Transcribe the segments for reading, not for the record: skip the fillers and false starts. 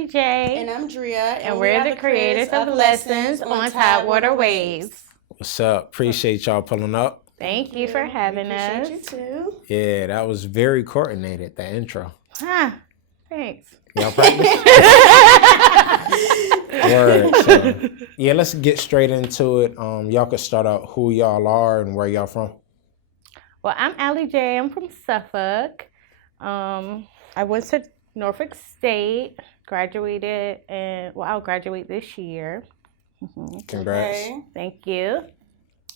AllieJay. And I'm Dria. And we're the creators of Lessons on Tidewater Waves. What's up? Appreciate y'all pulling up. Thank you for having us. Appreciate you too. Yeah, that was very coordinated, that intro. Thanks. Y'all practice? Word. So, yeah, let's get straight into it. Y'all could start out who y'all are and where y'all from. Well, I'm AllieJay. I'm from Suffolk. I went to Norfolk State, graduated, and I'll graduate this year. Congrats. Okay. Thank you.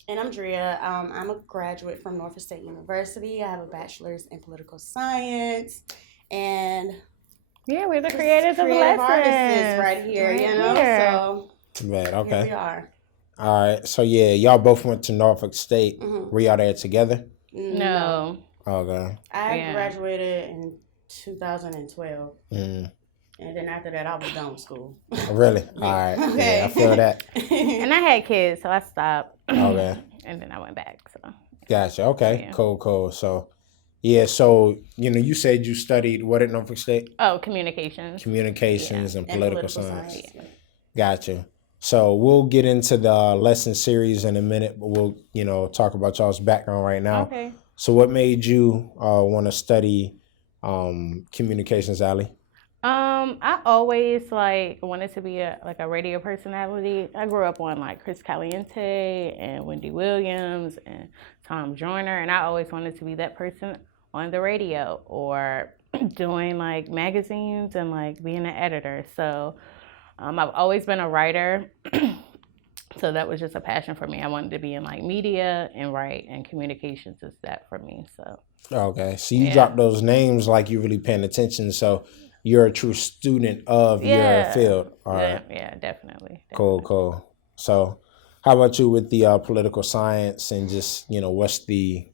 And I'm Dria. I'm a graduate from Norfolk State University. I have a bachelor's in political science. And yeah, we're the creators of creative Lessons. Artists right here, right you know? here. So Bad, okay. here we are. All right. So, yeah, y'all both went to Norfolk State. Mm-hmm. Were y'all there together? No. Okay. I graduated in 2012. And then after that, I was done with school. Really? All right. Okay. Yeah, I feel that. And I had kids, so I stopped. Okay. And then I went back. So. Gotcha. Okay. Yeah. Cool. So, yeah, so, you said you studied what at Norfolk State? Oh, communications. Communications and political science. Yeah. Gotcha. So we'll get into the lesson series in a minute, but we'll, talk about y'all's background right now. Okay. So what made you want to study communications, Allie? I always wanted to be a radio personality. I grew up on Chris Caliente and Wendy Williams and Tom Joyner, and I always wanted to be that person on the radio or doing magazines and being an editor. So I've always been a writer. So that was just a passion for me. I wanted to be in media and write, and communications is that for me. So okay, so you dropped those names like you're really paying attention. So you're a true student of your field. All right. Yeah, definitely. Cool. So how about you with the political science and just, what's the,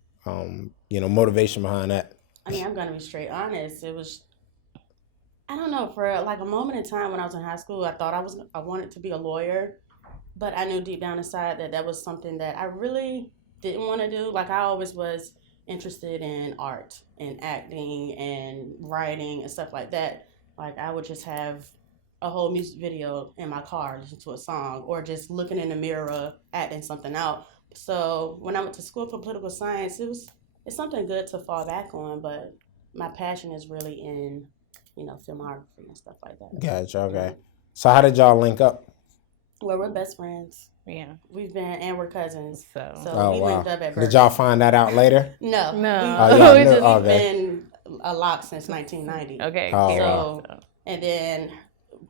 motivation behind that? I mean, I'm going to be straight honest. It was, I don't know, for a moment in time when I was in high school, I thought I wanted to be a lawyer, but I knew deep down inside that was something that I really didn't want to do. I always was interested in art and acting and writing and stuff like that. I would just have a whole music video in my car, listening to a song, or just looking in the mirror, acting something out. So when I went to school for political science, it's something good to fall back on, but my passion is really in, filmography and stuff like that. Gotcha, okay. So how did y'all link up? Well, we're best friends. Yeah. And we're cousins. So we linked up at birth. Did y'all find that out later? No. We've been a lock since 1990. Okay. Oh, so, and then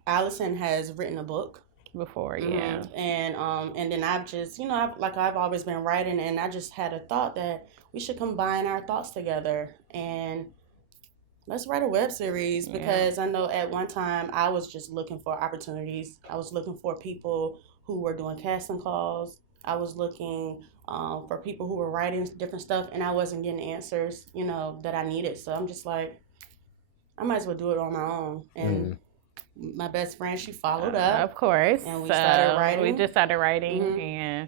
Allison has written a book before, yeah. And then I've just, I've always been writing, and I just had a thought that we should combine our thoughts together and let's write a web series, because I know at one time I was just looking for opportunities. I was looking for people who were doing casting calls. I was looking for people who were writing different stuff, and I wasn't getting answers, that I needed. So I'm just like, I might as well do it on my own. And my best friend, she followed up. Of course. And we started writing. We just started writing,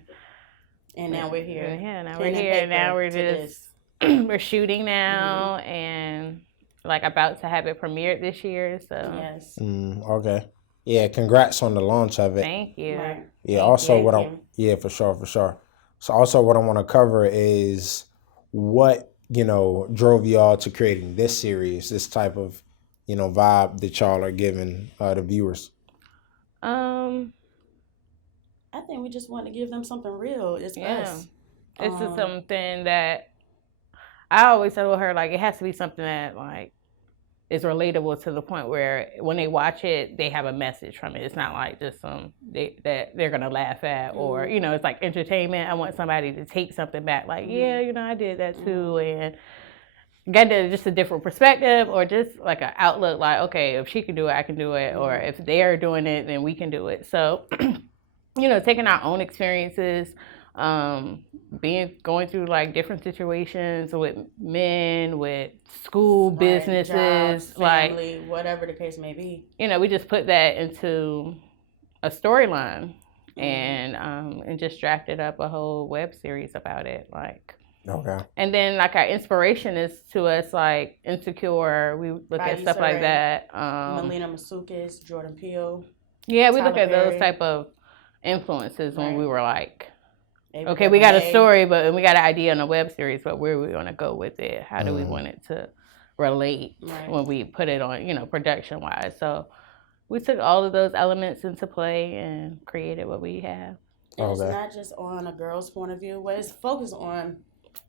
and now we're here. Yeah, now we're here. Now we're just, we're shooting now, and about to have it premiered this year. So yes. Okay. Yeah, congrats on the launch of it. Thank you. Right. Yeah, for sure. So also what I want to cover is what, drove y'all to creating this series, this type of, vibe that y'all are giving the viewers. I think we just want to give them something real. It's us. This is something that I always tell her, it has to be something that is relatable to the point where when they watch it, they have a message from it. It's not just that they're gonna laugh at, or it's entertainment. I want somebody to take something back, I did that too, and get just a different perspective, or just an outlook. Okay, if she can do it, I can do it, or if they are doing it, then we can do it. So, taking our own experiences. Going through different situations with men, with school, businesses, jobs, family, whatever the case may be. We just put that into a storyline and just drafted up a whole web series about it. Okay. And then like our inspiration is to us like Insecure. We look at stuff like that. Melina Masukis, Jordan Peele. Yeah, we Tyler look at Perry. those type of influences when we were like, Ava okay, we got DuVernay. a story, but we got an idea on a web series, but where we want to go with it? How do we want it to relate when we put it on, you know, production wise? So we took all of those elements into play and created what we have. And it's not just on a girl's point of view, but it's focused on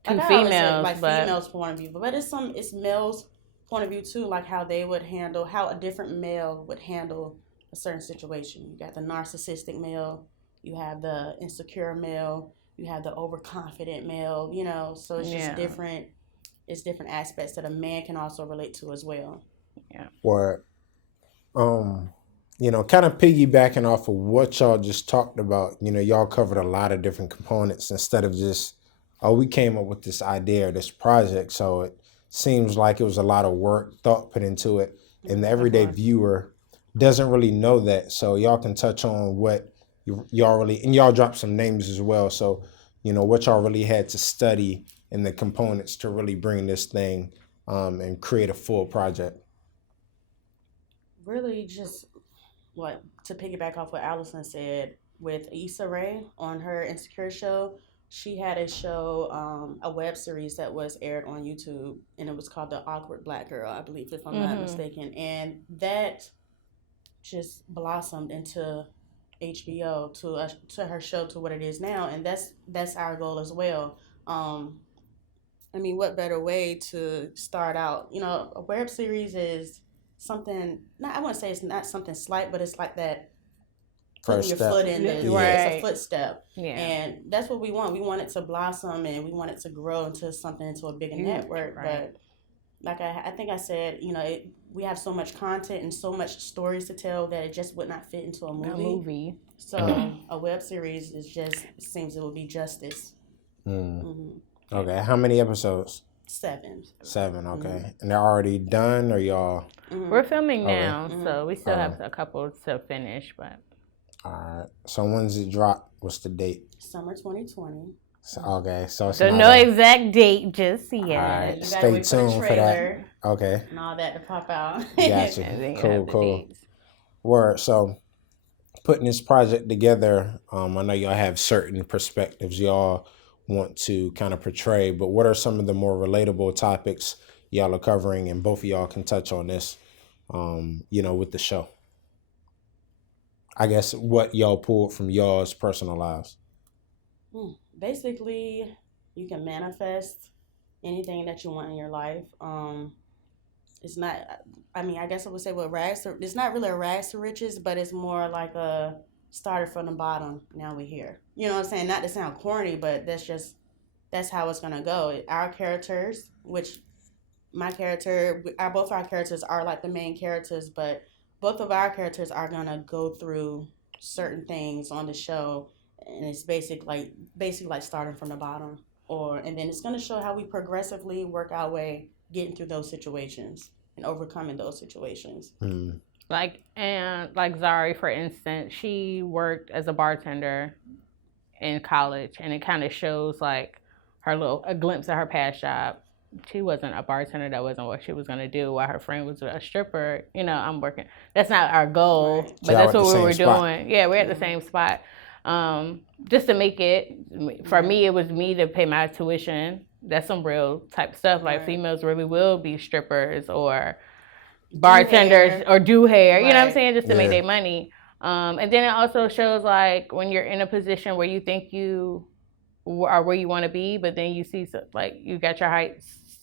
two females, females' point of view, but it's males' point of view too, like how they would handle, how a different male would handle a certain situation. You got the narcissistic male, you have the insecure male, you have the overconfident male, you know, so it's just different. It's different aspects that a man can also relate to as well. Yeah. Or, you know, kind of piggybacking off of what y'all just talked about, you know, y'all covered a lot of different components instead of just, oh, we came up with this idea or this project. So it seems like it was a lot of work, thought put into it. And the everyday viewer doesn't really know that. So y'all can touch on what y'all really, and y'all dropped some names as well. So, you know, what y'all really had to study and the components to really bring this thing and create a full project. Really just to piggyback off what Allison said with Issa Rae on her Insecure show, she had a show, a web series that was aired on YouTube, and it was called The Awkward Black Girl, I believe, if I'm not mistaken. And that just blossomed into HBO, to her show, to what it is now, and that's our goal as well. I mean, what better way to start out? You know, a web series is something, I wouldn't say it's not something slight, but it's like that putting your foot in it's a footstep. Yeah. And that's what we want. We want it to blossom and we want it to grow into something, into a bigger network. Right. But like I think I said, you know, we have so much content and so much stories to tell that it just would not fit into a movie. So a web series seems it would be justice. Okay, how many episodes? 7. 7, okay. And they're already done, or y'all? We're filming now, so we still have a couple to finish, but. All right. So when's it drop? What's the date? Summer 2020. So, okay, so it's no exact date just yet. All right, stay tuned for that. Okay. And all that to pop out. Gotcha. Cool. Word. So putting this project together, I know y'all have certain perspectives y'all want to kind of portray, but what are some of the more relatable topics y'all are covering? And both of y'all can touch on this, you know, with the show. I guess what y'all pulled from y'all's personal lives. Basically, you can manifest anything that you want in your life. It's not, I mean, I guess I would say it's not really a rags to riches, but it's more like a started from the bottom, now we're here. You know what I'm saying? Not to sound corny, but that's how it's going to go. Our characters, which both our characters are like the main characters, but both of our characters are going to go through certain things on the show, and it's basically like starting from the bottom, and then it's going to show how we progressively work our way getting through those situations and overcoming those situations. Like Zari, for instance, she worked as a bartender in college, and it kind of shows like a glimpse of her past job. She wasn't a bartender. That wasn't what she was going to do, while her friend was a stripper. You know, I'm working. That's not our goal, but that's what we were doing. Yeah, we're at the same spot. Just to make it, for me, it was me to pay my tuition. That's some real type stuff. Like females really will be strippers or bartenders or do hair. You know what I'm saying? Just to make their money. And then it also shows like when you're in a position where you think you are where you want to be, but then you see like you got your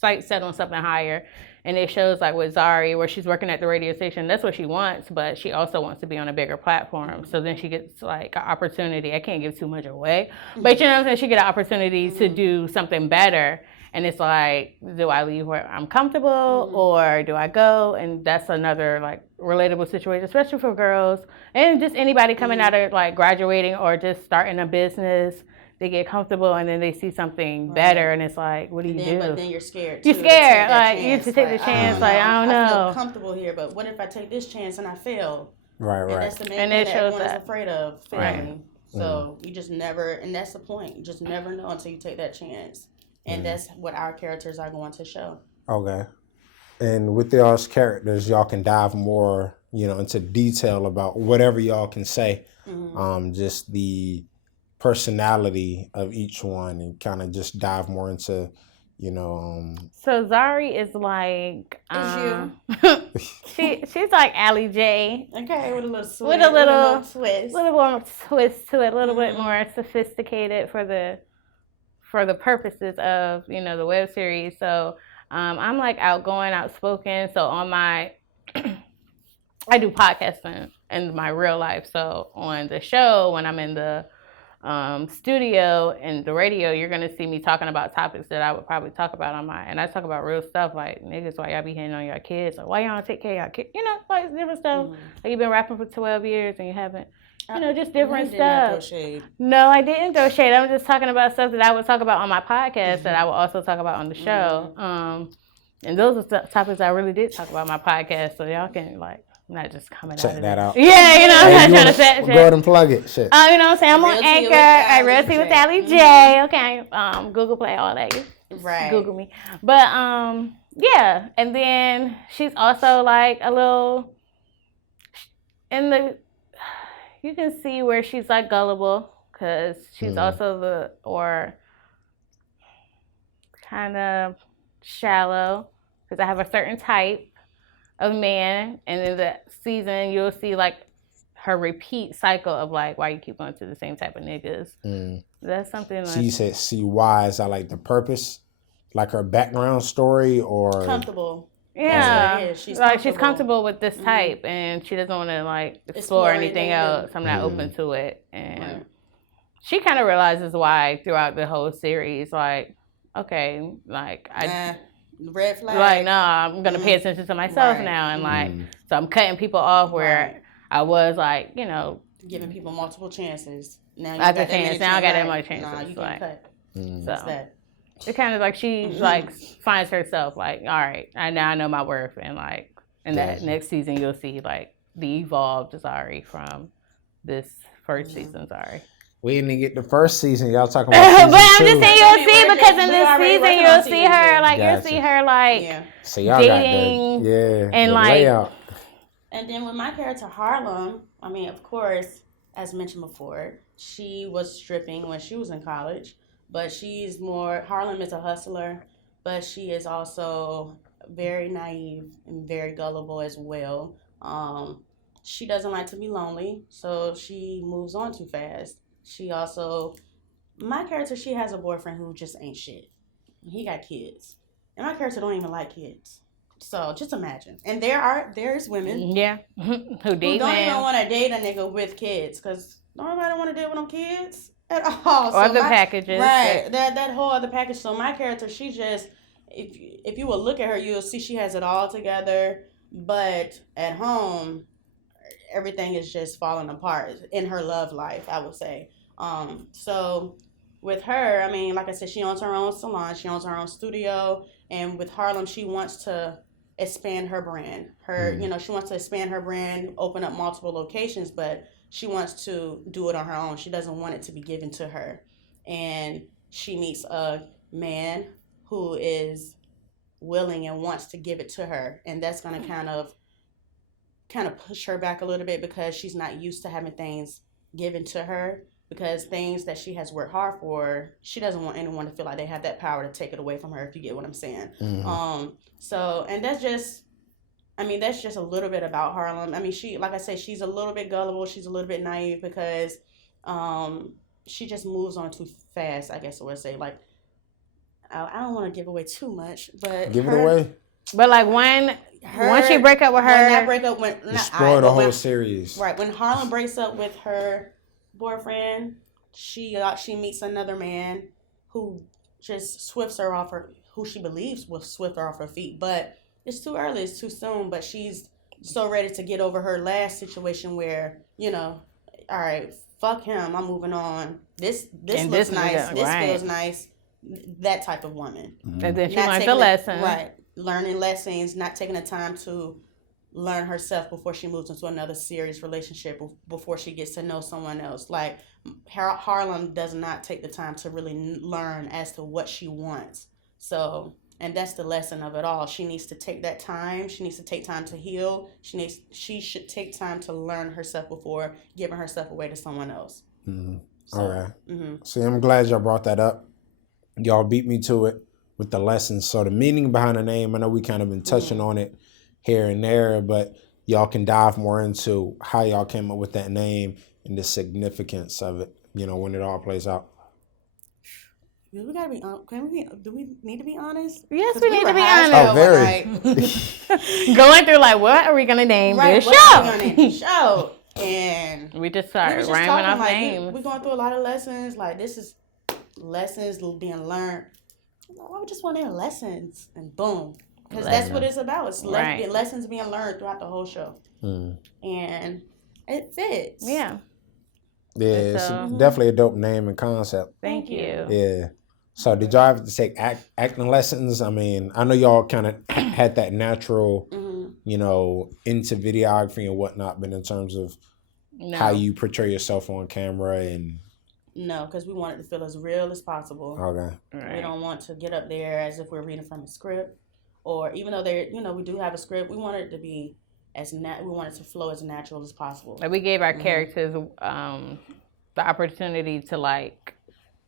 sights set on something higher. And it shows like with Zari, where she's working at the radio station, that's what she wants, but she also wants to be on a bigger platform. So then she gets like an opportunity. I can't give too much away, but you know what I'm saying? She get an opportunity to do something better. And it's like, do I leave where I'm comfortable or do I go? And that's another like relatable situation, especially for girls and just anybody coming out of like graduating or just starting a business. They get comfortable and then they see something better, and it's like, what do you do? But then you're scared. You're scared. Like you have to take the chance. I don't know. I feel comfortable here, but what if I take this chance and I fail? Right. And that's the main thing that everyone's afraid of, failing. Right. So you just never, and that's the point. You just never know until you take that chance. And that's what our characters are going to show. Okay. And with y'all's characters, y'all can dive more, into detail about whatever y'all can say. Just the personality of each one, and kind of just dive more into, So Zari is like, you. she's like AllieJay. Okay, with a little twist. With a little more twist to it, a little bit more sophisticated for the purposes of, the web series. So I'm like outgoing, outspoken. So on my, I do podcasting in my real life. So on the show, when I'm in the studio and the radio, you're going to see me talking about topics that I would probably talk about and I talk about real stuff like, niggas, why y'all be hitting on your kids? Or why y'all don't take care of your kids? Like different stuff. Like you've been rapping for 12 years and you haven't. Just different stuff. No, I didn't throw shade. I'm just talking about stuff that I would talk about on my podcast that I would also talk about on the show. And those are topics I really did talk about on my podcast. So y'all can not just coming check out that out. Yeah, I'm not trying to set shit. Go ahead and plug it. Shit. You know what I'm saying? I'm on Anchor. I Real Tea with AllieJay. Okay. Google Play, all that. Right. Google me. But yeah. And then she's also like a little you can see where she's like gullible because she's also kind of shallow because I have a certain type of man, and in the season you'll see like her repeat cycle of like why you keep going to the same type of niggas. That's something like. So you said see why is that like the purpose, like her background story or comfortable. Yeah, she's comfortable with this type, and she doesn't want to like explore anything else. I'm not open to it, and she kind of realizes why throughout the whole series. Like, okay, like red flag. Like, no, I'm gonna pay attention to myself now, and like, so I'm cutting people off where I was like, giving people multiple chances. Now I got chance. Now I got that much chances. Nah, you can cut. So. It kind of like she like finds herself like, all right, I know my worth, and like in that next season you'll see like the evolved Zari from this first season Zari. We didn't get the first season. Y'all talking about season but I'm two. just saying you'll see because in this season you'll see her like you'll see her like so y'all dating got and the like layout. And then with my character Harlem, I mean, of course, as mentioned before, she was stripping when she was in college. But Harlem is a hustler, but she is also very naive and very gullible as well. She doesn't like to be lonely, so she moves on too fast. My character, she has a boyfriend who just ain't shit. He got kids. And my character don't even like kids. So just imagine. And there's women who don't even want to date a nigga with kids, because nobody want to date with them kids. At all. Or the packages. Right. That whole other package. So my character, she just, if you will look at her, you'll see she has it all together. But at home, everything is just falling apart in her love life, I would say. So with her, I mean, like I said, she owns her own salon. She owns her own studio. And with Harlem, she wants to expand her brand. She wants to expand her brand, open up multiple locations, but she wants to do it on her own. She doesn't want it to be given to her. And she meets a man who is willing and wants to give it to her. And that's going to kind of push her back a little bit because she's not used to having things given to her. Because things that she has worked hard for, she doesn't want anyone to feel like they have that power to take it away from her, if you get what I'm saying. And that's just a little bit about Harlem. I mean, like I said, she's a little bit gullible. She's a little bit naive because she just moves on too fast, I guess I would say. Like, I don't want to give away too much, but give it away. But like once she break up with her, spoil the whole series. Right, when Harlem breaks up with her boyfriend, she meets another man who just swifts her off who she believes will swift her off her feet, but it's too early, it's too soon. But she's so ready to get over her last situation where, all right, fuck him, I'm moving on. This looks nice, this feels nice. That type of woman. And then she learned the lesson. Right. Learning lessons, not taking the time to learn herself before she moves into another serious relationship, before she gets to know someone else. Like Harlem does not take the time to really learn as to what she wants. So, and that's the lesson of it all. She needs to take that time. She needs to take time to heal. She should take time to learn herself before giving herself away to someone else. Mm-hmm. So, all right. See, I'm glad y'all brought that up. Y'all beat me to it with the lessons. So the meaning behind the name, I know we kind of been touching on it here and there, but y'all can dive more into how y'all came up with that name and the significance of it, you know, when it all plays out. We gotta be. Do we need to be honest? Yes, we need to be honest. Oh, very. Going through like, what are we gonna name this what show? Are we gonna name this show? And we just started just rhyming off names. We're going through a lot of lessons. Like, this is lessons being learned. Why we just want to name lessons? And boom. Because that's what it's about. It's lessons being learned throughout the whole show. And it fits. Yeah. Yeah, it's definitely a dope name and concept. Thank you. Yeah. So did y'all have to take acting lessons? I mean, I know y'all kind of had that natural, you know, into videography and whatnot, but in terms of how you portray yourself on camera and... No, because we want it to feel as real as possible. Okay. Right. We don't want to get up there as if we're reading from a script, or even though we do have a script, we want it to be we want it to flow as natural as possible. Like we gave our characters the opportunity to like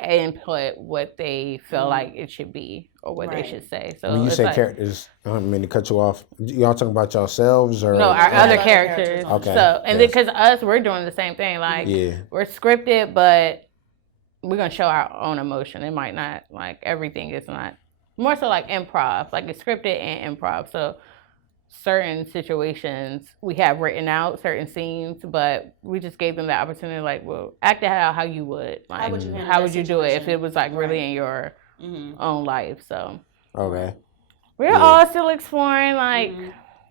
input what they feel like it should be or what they should say. So when you say characters, I don't mean to cut you off. Y'all talking about yourselves or no, our other characters. Okay. So and because we're doing the same thing. Like we're scripted, but we're gonna show our own emotion. It might not like everything is not more so like improv. Like it's scripted and improv. So certain situations we have written out, certain scenes, but we just gave them the opportunity, like, well, act it out how you would. Like, how would you do it if it was like really in your own life? So we're all still exploring, like,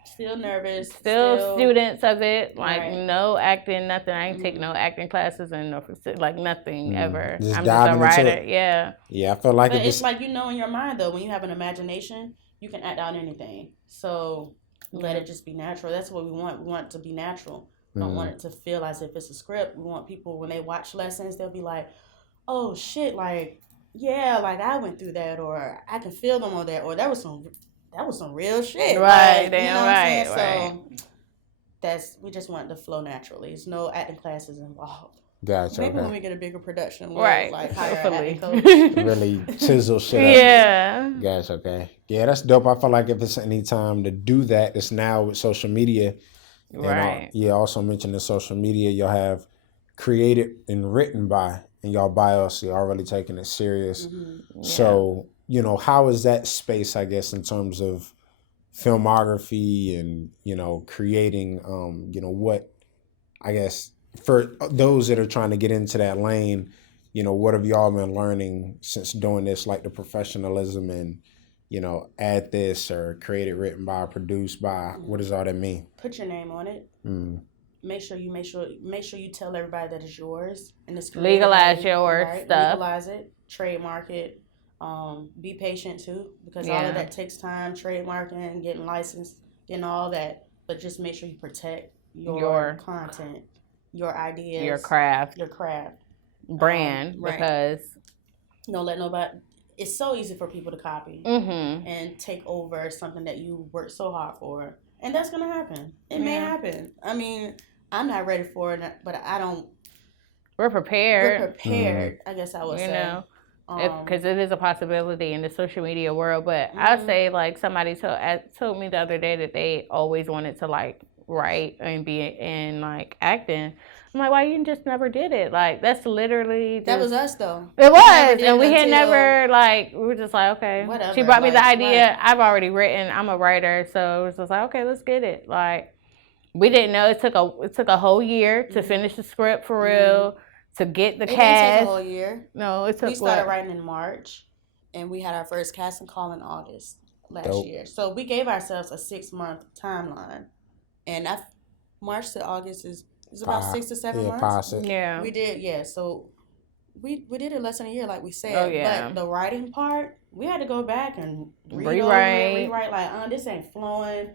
still nervous, still students of it. Like no acting, nothing. I ain't take no acting classes and no like nothing ever. Just I'm just a writer. Yeah, I feel like but it's like, you know, in your mind though, when you have an imagination, you can act out anything. So let it just be natural. That's what we want. We want it to be natural. We don't want it to feel as if it's a script. We want people, when they watch lessons, they'll be like, oh shit, like, yeah, like I went through that, or I can feel them on that, or that was some real shit. Right, like, damn, you know right, what I'm saying? So we just want it to flow naturally. There's no acting classes involved. Gotcha. Maybe when we get a bigger production, we'll like hire an acting coach. Really chisel shit up. Yeah. Gotcha. Okay. Yeah, that's dope. I feel like if it's any time to do that, it's now with social media. Right. And also mentioned the social media, y'all have created and written by, and y'all bio, so y'all really taking it serious. So, you know, how is that space, I guess, in terms of filmography and, you know, creating, you know, what, I guess, for those that are trying to get into that lane, you know, what have y'all been learning since doing this, like the professionalism and, you know, add this or create it, written by, produced by? What does all that mean? Put your name on it. Make sure you tell everybody that it's yours and it's legalize your stuff. Legalize it, trademark it. Be patient too, because all of that takes time. Trademarking, getting licensed, getting all that, but just make sure you protect your content, your ideas, your craft, brand, because don't let nobody. It's so easy for people to copy and take over something that you worked so hard for, and that's gonna happen. It may happen. I mean, I'm not ready for it, but I don't. We're prepared. We're prepared. I guess I would say. Know, because it is a possibility in the social media world. But I'd say, like, somebody told me the other day that they always wanted to like write and be in like acting. I'm like, why you just never did it? Like, that's literally that was us though. It was, and we had never like, we were just like, okay. Whatever. She brought me the idea. Right. I've already written. I'm a writer, so it was just like, okay, let's get it. Like, we didn't know it took a whole year to finish the script for real, to get the cast. It didn't take a whole year. No, it took. We started writing in March, and we had our first casting call in August last year. So we gave ourselves a 6-month timeline, and March to August is about 6 to 7 months. Yeah, we did. Yeah, so we did it less than a year, like we said. Oh yeah. But the writing part, we had to go back and rewrite. Like, this ain't flowing.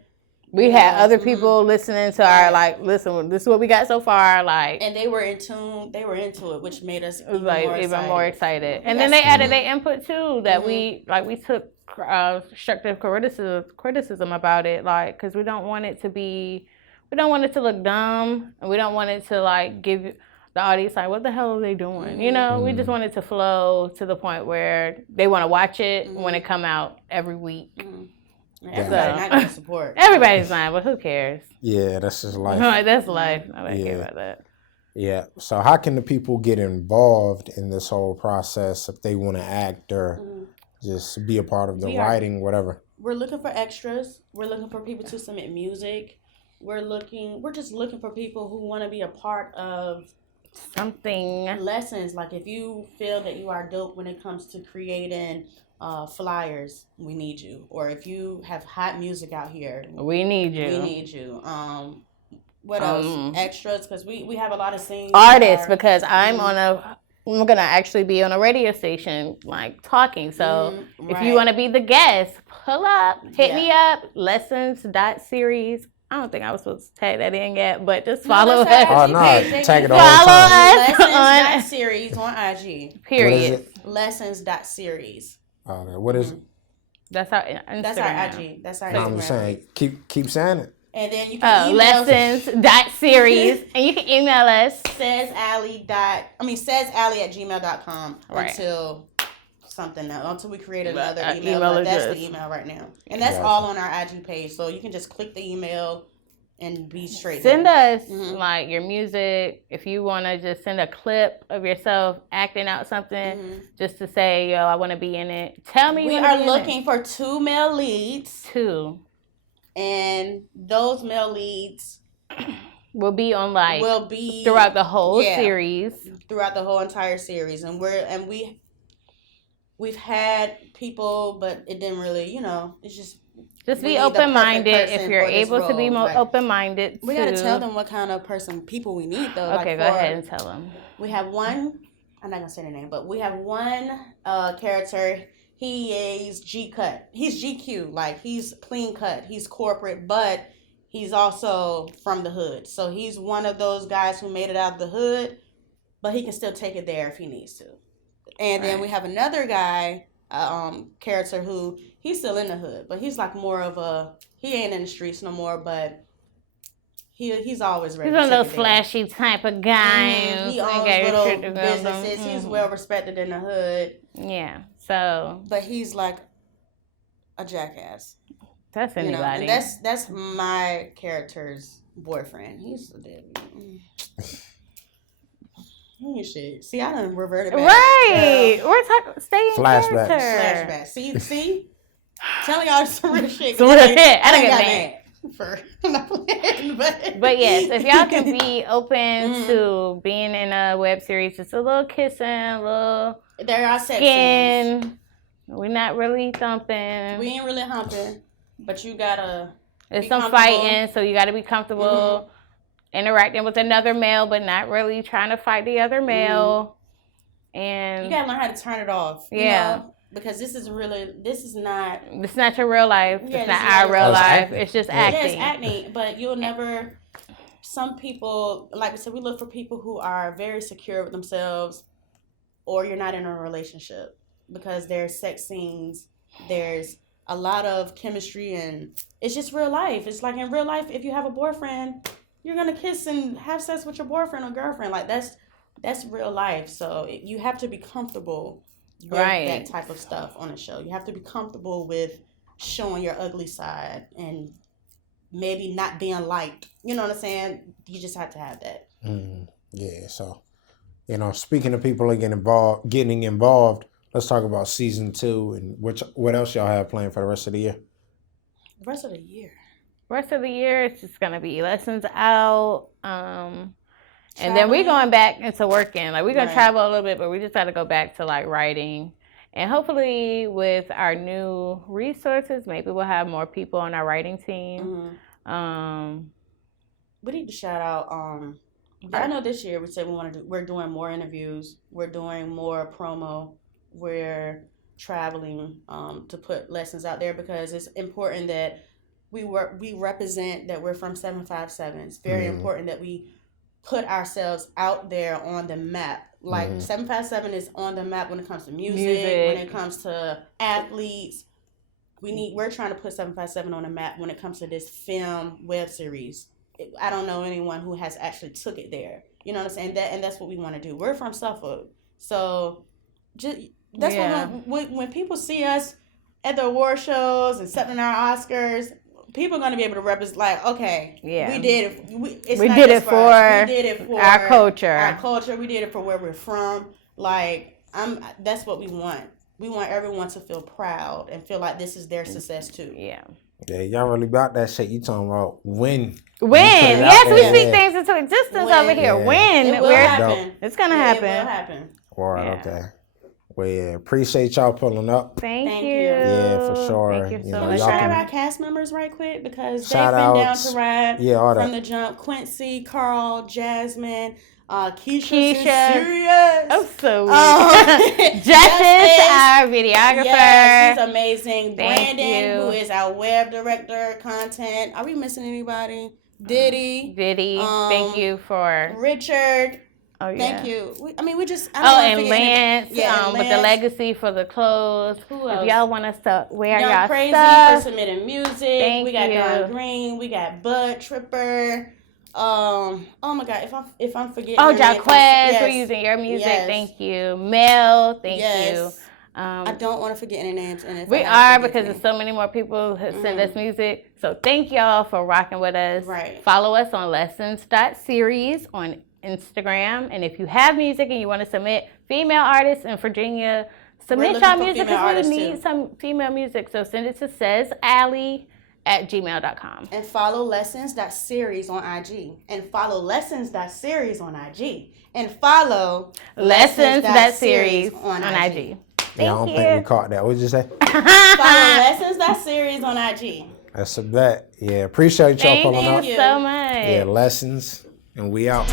We had other people listening to our, like, listen, this is what we got so far, like. And they were in tune. They were into it, which made us even more excited. And then they added their input too. That we took constructive criticism about it, like, because we don't want it to look dumb, and we don't want it to like give the audience like, what the hell are they doing? You know, we just want it to flow to the point where they want to watch it when it come out every week. Everybody's not gonna support. Everybody's not, but who cares? Yeah, that's just life. Like, that's life. Nobody care about that. Yeah. So how can the people get involved in this whole process if they want to act or just be a part of the writing, whatever? We're looking for extras. We're looking for people to submit music. We're just looking for people who want to be a part of something. Lessons. Like if you feel that you are dope when it comes to creating flyers, we need you. Or if you have hot music out here, we need you. We need you. What else? Extras, because we have a lot of singers. Artists, because I'm gonna actually be on a radio station, like talking. So if you want to be the guest, pull up, hit me up. Lessons.series. I don't think I was supposed to tag that in yet, but just follow us. Oh no, tag it all the time. Lessons.series on IG. Period. Lessons.series. Okay, what is it? That's our Instagram. That's our IG. That's our Instagram. I'm just saying, keep saying it. And then you can email lessons.series and you can email us saysAllie@gmail.com until something else, until we create another email. But that's the email right now. And that's all on our IG page. So you can just click the email and be straight. Send us like your music. If you want to just send a clip of yourself acting out something, just to say, yo, I want to be in it. Tell me. We are looking for 2 male leads. 2. And those male leads will be throughout the whole series. Throughout the whole entire series. And we've had people, but it didn't really, it's just be open-minded. If you're able to be more open-minded. We got to tell them what kind of people we need, though. Okay, go ahead and tell them. We have one, I'm not going to say their name, but we have one character. He is G-cut. He's GQ. Like, he's clean cut. He's corporate, but he's also from the hood. So he's one of those guys who made it out of the hood, but he can still take it there if he needs to. And then we have another guy, character who he's still in the hood, but he's like more of he ain't in the streets no more, but he's always ready. He's one of those flashy type of guys. He owns little businesses. He's well respected in the hood. Yeah. So. But he's like a jackass. That's anybody. And that's my character's boyfriend. He's a deadbeat. Shit. See, I done reverted back. Right. We're talking staying flashbacks. See? Telling y'all some real shit. Some real shit. I don't get mad. But yes, if y'all can be open to being in a web series, just a little kissing, a little there are skin. We're not really thumping. We ain't really humping, but you gotta. There's some fighting, so you gotta be comfortable interacting with another male, but not really trying to fight the other male. And you gotta learn how to turn it off. Yeah. Because this is not. It's not your real life. Yeah, it's not our real life. It's just acting. Yeah, it's acting. But you'll never. Some people, like I said, we look for people who are very secure with themselves, or you're not in a relationship, because there's sex scenes, there's a lot of chemistry, and it's just real life. It's like in real life, if you have a boyfriend, you're gonna kiss and have sex with your boyfriend or girlfriend. Like that's real life. So you have to be comfortable with that type of stuff on a show. You have to be comfortable with showing your ugly side and maybe not being liked. You know what I'm saying? You just have to have that. Yeah. So, speaking of people getting involved, let's talk about season 2 and what else y'all have planned for the rest of the year. Rest of the year, it's just gonna be lessons out. And then we're going back into working. Like, we're going to travel a little bit, but we just got to go back to, like, writing. And hopefully with our new resources, maybe we'll have more people on our writing team. We need to shout out. I know this year we said we're doing more interviews. We're doing more promo. We're traveling to put lessons out there, because it's important that we represent that we're from 757. It's very important that we put ourselves out there on the map. Like 757 is on the map when it comes to music. When it comes to athletes. We're trying to put 757 on the map when it comes to this film web series. I don't know anyone who has actually took it there. You know what I'm saying? That's what we want to do. We're from Suffolk, so that's what when people see us at the award shows and accepting our Oscars, people are going to be able to represent. Like, okay, we did it. We did it for our culture. Our culture. We did it for where we're from. Like, that's what we want. We want everyone to feel proud and feel like this is their success too. Yeah. Yeah, y'all really about that shit. You talking about when? Yes, we speak things into existence over here. Yeah. When? It will happen. It's going to happen. It will happen. Right, okay. Well, yeah, appreciate y'all pulling up. Thank you. Yeah, for sure. Thank you so Can much. we shout out our cast members right quick? Because they've Shout been down outs. to ride All from that. the jump. Quincy, Carl, Jasmine, Keisha. Keisha. Oh, so Justice, our videographer. Yes, he's amazing. Thank Brandon, you. who is our web director, content. Are we missing anybody? Diddy. Thank you for Richard. Oh, yeah. Thank you. We just. And Lance, and with the legacy for the clothes. Who else? If y'all want us to wear Young y'all Crazy stuff. for submitting music. Thank We got you. Don Green. We got Bud Tripper. Oh my God! If I'm forgetting. Oh, your name, Jaquez, we're using your music. Yes. Thank you. Mel, thank you. I don't want to forget any names. And if We are, because there's so many more people who send us music. So thank y'all for rocking with us. Right. Follow us on lessons.series on Instagram. And if you have music and you want to submit female artists in Virginia, submit y'all music, because we need some female music. So send it to saysAllie@gmail.com. And follow lessons.series on IG. And follow lessons.series on IG. And follow lessons.series on IG. Yeah, I don't think we caught that. What did you say? Follow lessons.series on IG. That's a bet. Yeah, appreciate y'all pulling up. Thank you so much. Yeah, lessons, and we out.